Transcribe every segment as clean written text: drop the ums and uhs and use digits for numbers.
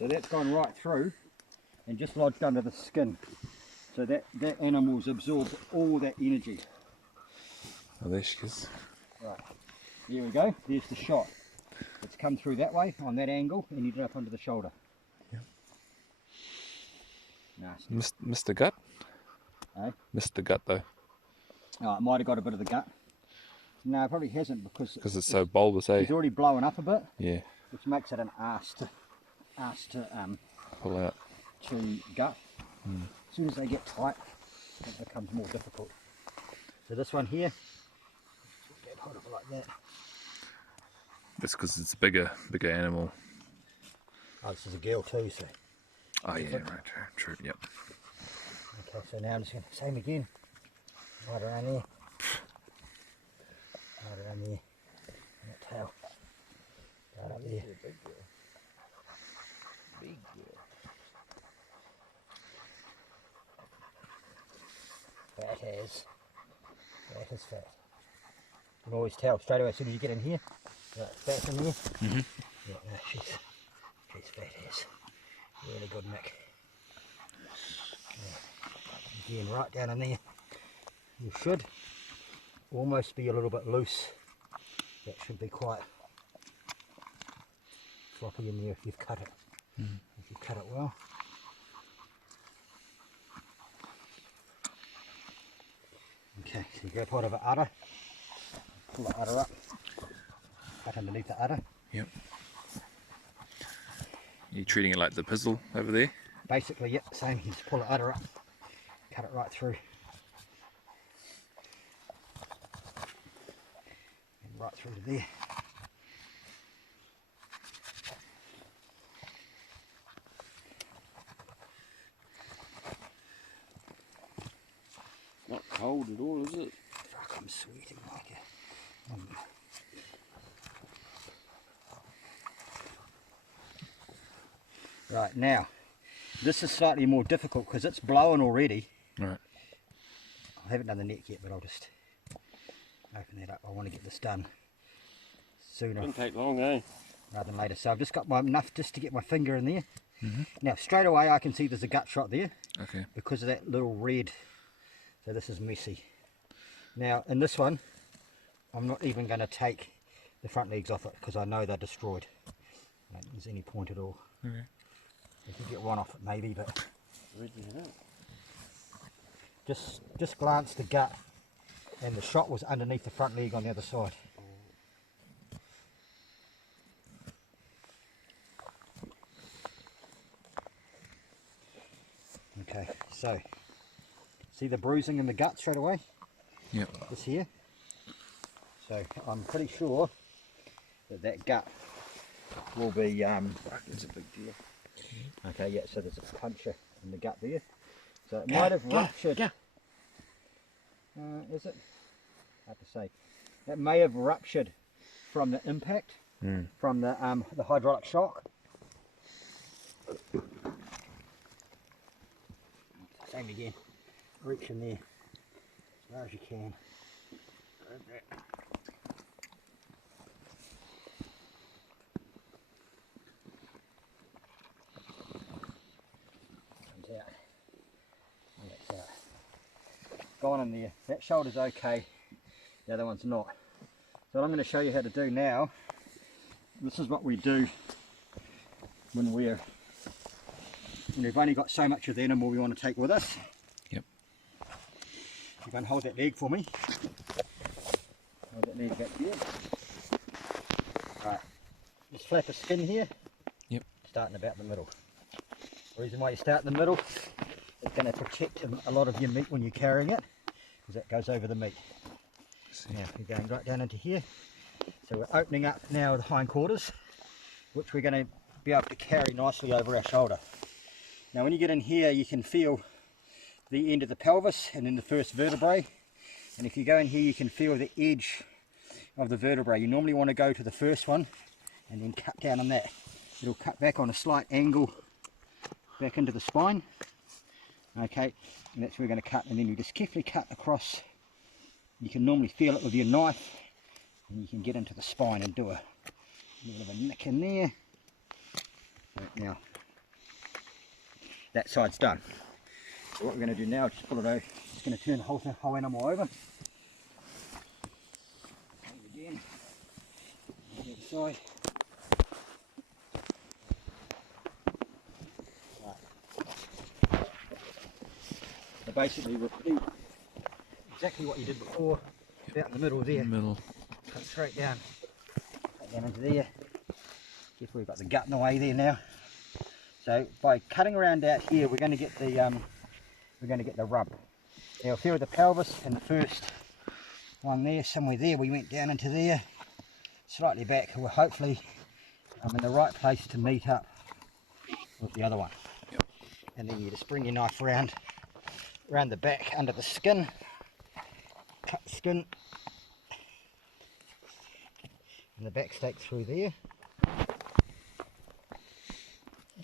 So that's gone right through and just lodged under the skin. So that animal's absorbed all that energy. Oh, there she is. Right, there we go, there's the shot. It's come through that way, on that angle, and ended up under the shoulder. Yep. Nasty. Missed the gut? Eh? Missed the gut though. Oh, it might have got a bit of the gut. No, it probably hasn't because it's so bulbous, eh? It's already blowing up a bit. Yeah. Which makes it an arse to pull out. To gut. As soon as they get tight, it becomes more difficult. So this one here, get hold of it like that. That's because it's a bigger animal. Oh, this is a girl too, so. Oh yeah, right, true, yep. Okay, so now I'm just going to, same again, right around there, right around there, and that tail, right up there. Big girl. Big girl. Fat is fat. You can always tell straight away as soon as you get in here, fat in there. Yeah, no, she's fat as. Really good Mick. Yeah. Again, right down in there. You should almost be a little bit loose. That should be quite floppy in there if you've cut it. If you've cut it well. Okay, so you grab hold of an udder, pull the udder up, cut underneath the udder. Yep. You're treating it like the pizzle over there? Basically, yep, same. You just pull the udder up, cut it right through. And right through to there. Not cold at all, is it? Fuck, I'm sweating like a... Right, now, this is slightly more difficult because it's blowing already. Right. I haven't done the neck yet, but I'll just open that up. I want to get this done sooner Doesn't take long, eh? rather than later. So I've just got enough just to get my finger in there. Now, straight away I can see there's a gut shot there. Okay. Because of that little red. So this is messy. Now, in this one, I'm not even going to take the front legs off it because I know they're destroyed. I don't think there's any point at all. Okay. You can get one off it maybe, but Reading it out. just glance the gut, and the shot was underneath the front leg on the other side. Okay, so see the bruising in the gut straight away? Yep. This here. So I'm pretty sure that gut will be It's a big deal. okay, yeah, so there's a puncture in the gut there. So it might have ruptured. Is it? Hard to say. It may have ruptured from the impact, from the hydraulic shock. Same again. Reach in there as far as you can. Grab that. Out. And that's out. Gone in there. That shoulder's okay, the other one's not. So what I'm going to show you how to do now, this is what we do when we've only got so much of the animal we want to take with us. Yep. You can hold that leg for me. Hold that leg back there. Right. This flap of skin here. Yep. Starting about the middle. The reason why you start in the middle, it's going to protect a lot of your meat when you're carrying it, because that goes over the meat. Now you're going right down into here. So we're opening up now the hindquarters, which we're going to be able to carry nicely over our shoulder. Now when you get in here, you can feel the end of the pelvis and then the first vertebrae. And if you go in here, you can feel the edge of the vertebrae. You normally want to go to the first one and then cut down on that. It'll cut back on a slight angle back into the spine. Okay, and that's where we're going to cut, and then you just carefully cut across. You can normally feel it with your knife, and you can get into the spine and do a little bit of a nick in there. So now that side's done. So what we're going to do now is just pull it over. Just going to turn the whole animal over. Again, the other side. Right. So basically repeat exactly what you did before, about in the middle there. Cut straight down into there. Guess we've got the gut in the way there now. So by cutting around out here, we're going to get the rub. Now if there was the pelvis and the first one there, somewhere there, we went down into there, slightly back. We're hopefully in the right place to meet up with the other one. Yep. And then you just bring your knife around the back under the skin, cut the skin, and the back stake through there.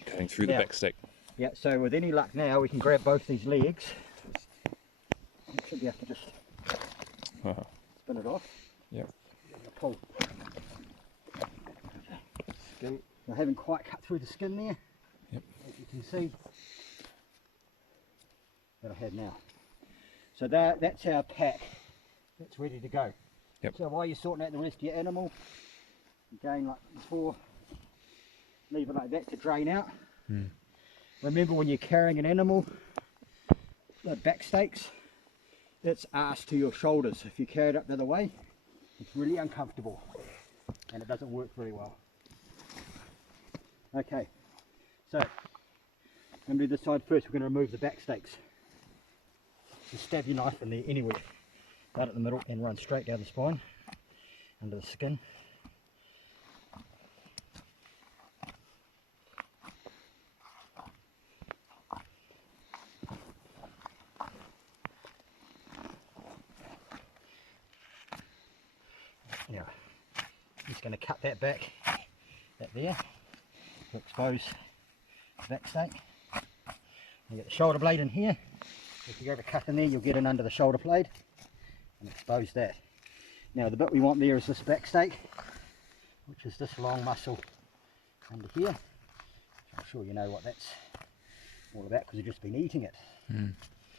Cutting through the back stake. Yeah, so with any luck now we can grab both these legs. You should be able to just spin it off. Yep. Pull. Okay. I haven't quite cut through the skin there. Yep. As you can see. That I have now. So that's our pack. That's ready to go. Yep. So while you're sorting out the rest of your animal, again like before, leave it like that to drain out. Remember when you're carrying an animal, the back stakes, it's arse to your shoulders. If you carry it up the other way, it's really uncomfortable and it doesn't work very well. Okay, so I'm going to do this side first. We're going to remove the back stakes. Just stab your knife in there anywhere, right at the middle, and run straight down the spine, under the skin. Now, I'm just going to cut that back, that there, to expose the back stake. You get the shoulder blade in here. If you go to cut in there, you'll get in under the shoulder blade and expose that. Now the bit we want there is this back stake, which is this long muscle under here. I'm sure you know what that's all about because you've just been eating it.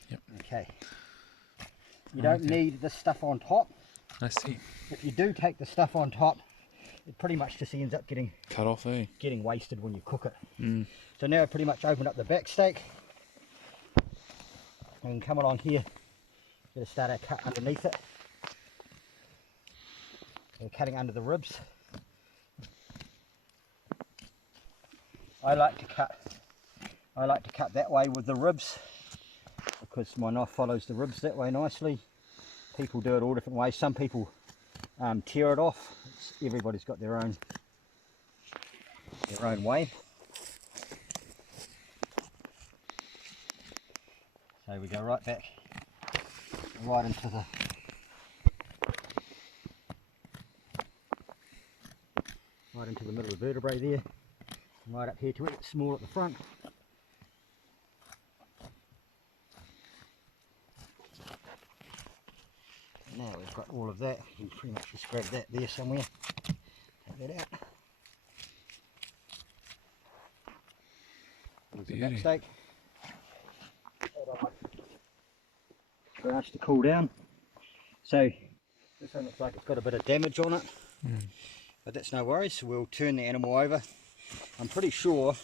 Yep. Okay. You don't need this stuff on top. I see. If you do take the stuff on top, it pretty much just ends up getting Cut off, eh? Getting wasted when you cook it. So now I've pretty much opened up the back stake. And we can come along here, get a start our cut underneath it. We're cutting under the ribs. I like to cut that way with the ribs because my knife follows the ribs that way nicely. People do it all different ways. Some people tear it off. Everybody's got their own way. So we go right back, right into the middle of the vertebrae there, and right up here to it. It's small at the front. Now we've got all of that. You can pretty much just grab that there somewhere. Take that out. There's the back stake. Branch to cool down. So this one looks like it's got a bit of damage on it, but that's no worries. We'll turn the animal over. I'm pretty sure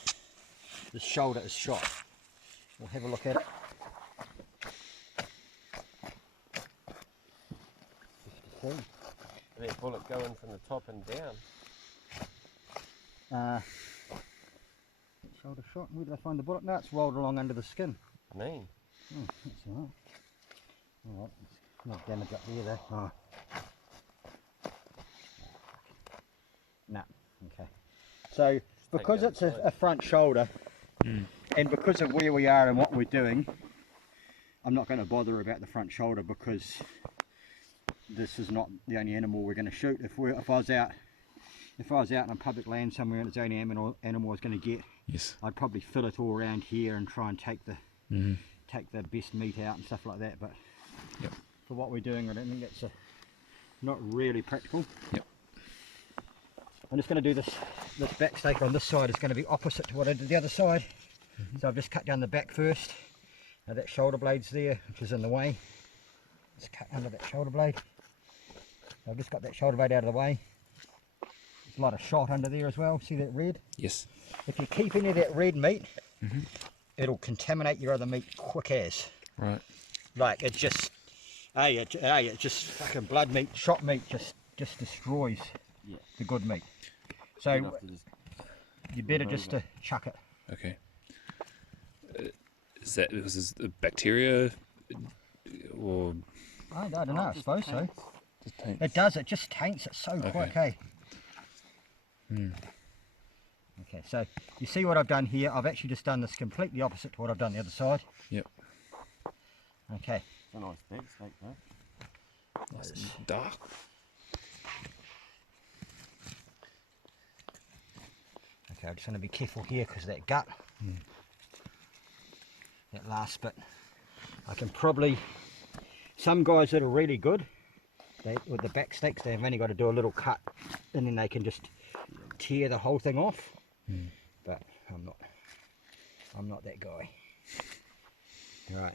the shoulder is shot. We'll have a look at it. Did that bullet go in from the top and down? Shoulder shot. Where did I find the bullet? No, it's rolled along under the skin. Mean. Oh, that's alright. Alright, it's not damage up here though. Oh. No, okay. So because it's a front shoulder, and because of where we are and what we're doing, I'm not going to bother about the front shoulder because this is not the only animal we're going to shoot. If I was out on public land somewhere and it's the only animal I was going to get, yes, I'd probably fill it all around here and try and take the best meat out and stuff like that. But for what we're doing, I don't think that's not really practical. Yep. I'm just going to do this back stake on this side is going to be opposite to what I did the other side. So I've just cut down the back first. Now that shoulder blade's there, which is in the way. Just cut under that shoulder blade. I've just got that shoulder blade out of the way. There's a lot of shot under there as well. See that red? Yes. If you keep any of that red meat, it'll contaminate your other meat quick as. Right. Like it just, it just fucking blood meat, shot meat just destroys the good meat. So you better just chuck it. Okay. Is that because it's the bacteria, or I don't know. I suppose so. just taints? It does. It just taints it so quick, hey. Okay, so you see what I've done here? I've actually just done this completely opposite to what I've done the other side. Yep. Okay. It's a nice big steak though. Nice and dark. Okay, I just want to be careful here because that gut, that last bit, I can probably, some guys that are really good, with the back steaks, they've only got to do a little cut and then they can just tear the whole thing off. But I'm not that guy. Alright,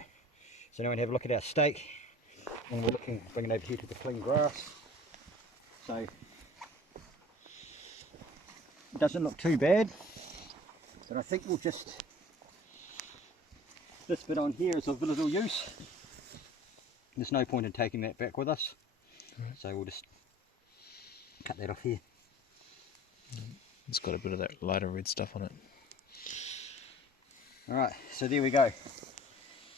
so now we have a look at our steak, and we're looking, bring it over here to the clean grass. So it doesn't look too bad, but I think we'll just, this bit on here is of little use. There's no point in taking that back with us, so we'll just cut that off here. It's got a bit of that lighter red stuff on it. Alright, so there we go.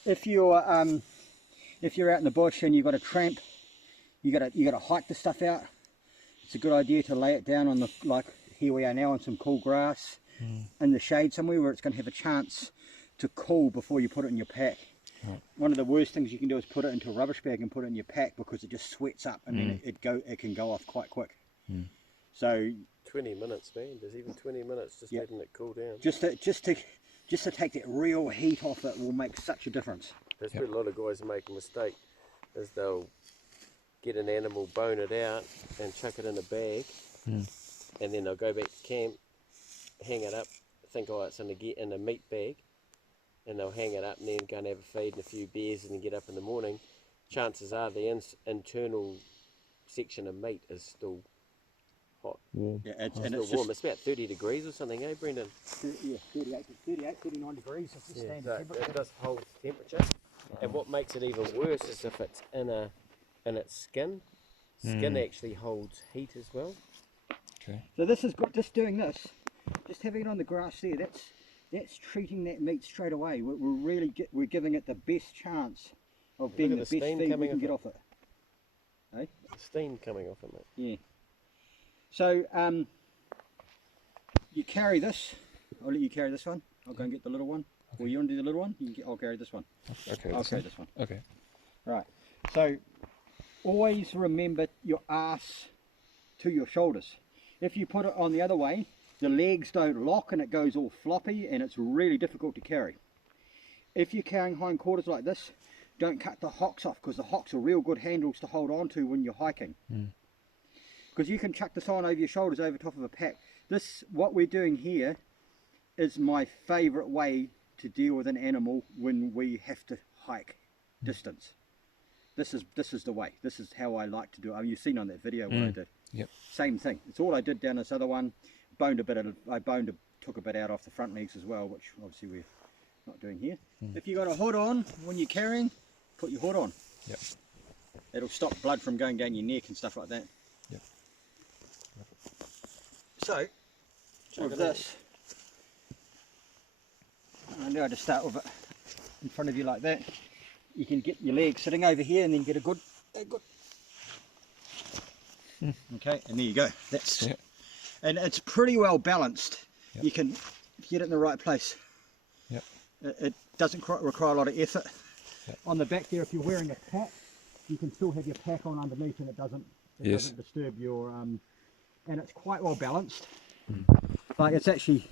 If you're out in the bush and you've got a tramp, you gotta hike the stuff out. It's a good idea to lay it down on the, like here we are now, on some cool grass in the shade somewhere where it's going to have a chance to cool before you put it in your pack. One of the worst things you can do is put it into a rubbish bag and put it in your pack, because it just sweats up and then it can go off quite quick. So 20 minutes, man. There's even 20 minutes just letting it cool down. just to take that real heat off it will make such a difference. That's where a lot of guys make a mistake, is they'll get an animal, bone it out and chuck it in a bag, and then they'll go back to camp, hang it up, think, oh, it's in a meat bag, and they'll hang it up and then go and have a feed and a few beers and then get up in the morning. Chances are the internal section of meat is still hot. Warm. Yeah, It's still warm. It's about 30 degrees or something, eh, Brendan? Yeah, 39 degrees. That's the standard So temperature. it does hold temperature. And what makes it even worse is if it's in its skin. Skin actually holds heat as well. Okay. So this is good. Just doing this, just having it on the grass there. That's treating that meat straight away. We're giving it the best chance of being the best feed we can get off it. Eh? The steam coming off it, mate. Yeah. So you carry this. I'll let you carry this one. I'll go and get the little one. Or you want to do the little one? I'll carry this one. Okay. I'll carry this one. Okay. Right. So always remember your ass to your shoulders. If you put it on the other way, the legs don't lock and it goes all floppy and it's really difficult to carry. If you're carrying hindquarters like this, don't cut the hocks off, because the hocks are real good handles to hold on to when you're hiking. Because you can chuck this on over your shoulders, over top of a pack. What we're doing here is my favourite way to deal with an animal when we have to hike distance. This is the way. This is how I like to do it. I mean, you've seen on that video what I did. Yep. Same thing. It's all I did down this other one. Took a bit out off the front legs as well, which obviously we're not doing here. If you got a hood on when you're carrying, put your hood on. Yep. It'll stop blood from going down your neck and stuff like that. Yep. So, with this, and now I just start with it in front of you like that. You can get your leg sitting over here and then get a good. Okay, and there you go. That's and it's pretty well balanced. Yep. You can get it in the right place. Yep. It doesn't require a lot of effort. Yep. On the back there, if you're wearing a pack, you can still have your pack on underneath, and it doesn't disturb your and it's quite well balanced. Like it's actually